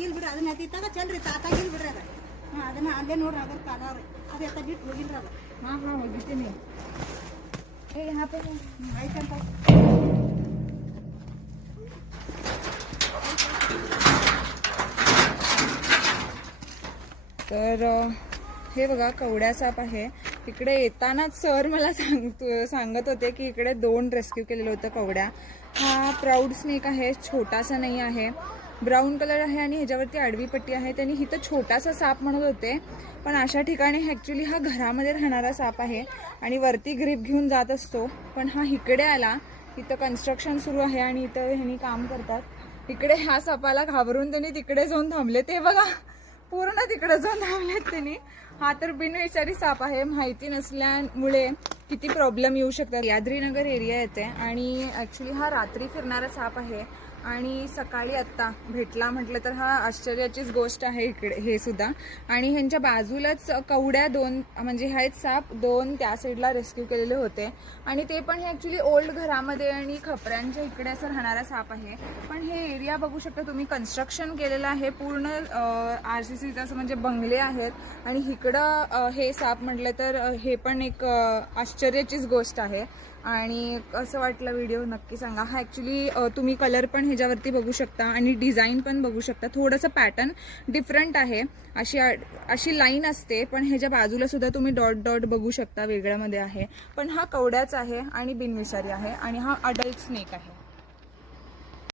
ಹೋಗಿಲ್ ಬಿಡ್ರಿ ಅದನ್ನ ಅತಿತ್ತಾಗ ಚಲ್ರಿ ತಾತಾಗಿಲ್ ಬಿಡ್ರಿ ಅದ ಅದನ್ನ ಅಲ್ಲೇ ನೋಡ್ರಿ ಅದ್ರ ಕಾಲವ್ರಿ ಅದು ಎತ್ತ ಬಿಟ್ಟು ಹೋಗಿಲ್ರಿ ಅದ हाँ हाँ ಹೋಗಿದ್ದೀನಿ ए यहाँ पे है ಆಯ್ತಂತ तर हे बघा कवड्या साप आहे. इकडे येतानाच सर मला सांगत होते की इकडे 2 रेस्क्यू केलेलं होतं कवड्या. हा प्राऊड स्नेक आहे, छोटासा नाही आहे, ब्राऊन कलर आहे आणि ह्याच्यावरती आडवी पट्टी आहे. त्यांनी इथं छोटासा साप म्हणत होते, पण अशा ठिकाणी ॲक्च्युली हा घरामध्ये राहणारा साप आहे आणि वरती ग्रीप घेऊन जात असतो. पण हा इकडे आला, इथं कन्स्ट्रक्शन सुरू आहे आणि इथं ह्यांनी काम करतात. इकडे ह्या सापाला घाबरून त्यांनी तिकडे जाऊन थांबले. ते बघा पूर्ण तिकडे जाऊन थांबलेत त्यांनी. हा तर बिनविषारी साप आहे. माहिती नसल्यामुळे किती प्रॉब्लेम येऊ शकतात. याद्रीनगर एरिया येते आणि ॲक्च्युली हा रात्री फिरणारा साप आहे आणि सकाळी आत्ता भेटला म्हटलं तर हा आश्चर्याचीच गोष्ट आहे इकडे हे सुद्धा. आणि ह्यांच्या बाजूलाच कवड्या 2 म्हणजे आहेत साप 2 त्या साईडला रेस्क्यू केलेले होते आणि ते पण हे ॲक्च्युली ओल्ड घरामध्ये आणि खपऱ्यांच्या इकडे असं राहणारा साप आहे. पण हे एरिया बघू शकता तुम्ही, कन्स्ट्रक्शन केलेलं आहे पूर्ण RCCचं असं म्हणजे बंगले आहेत आणि इकडं हे साप म्हटलं तर हे पण एक आश्चर्याचीच गोष्ट आहे. आणि कसं वाटलं व्हिडिओ नक्की सांगा. हा ॲक्च्युली तुम्ही कलर पण ह्याच्यावरती बघू शकता आणि डिझाईन पण बघू शकता. थोडंसं पॅटर्न डिफरंट आहे. अशी लाईन असते पण ह्याच्या बाजूला सुद्धा तुम्ही डॉट डॉट बघू शकता, वेगळ्यामध्ये आहे. पण हा कवड्याच आहे आणि बिनविषारी आहे आणि हा अडल्ट स्नेक आहे.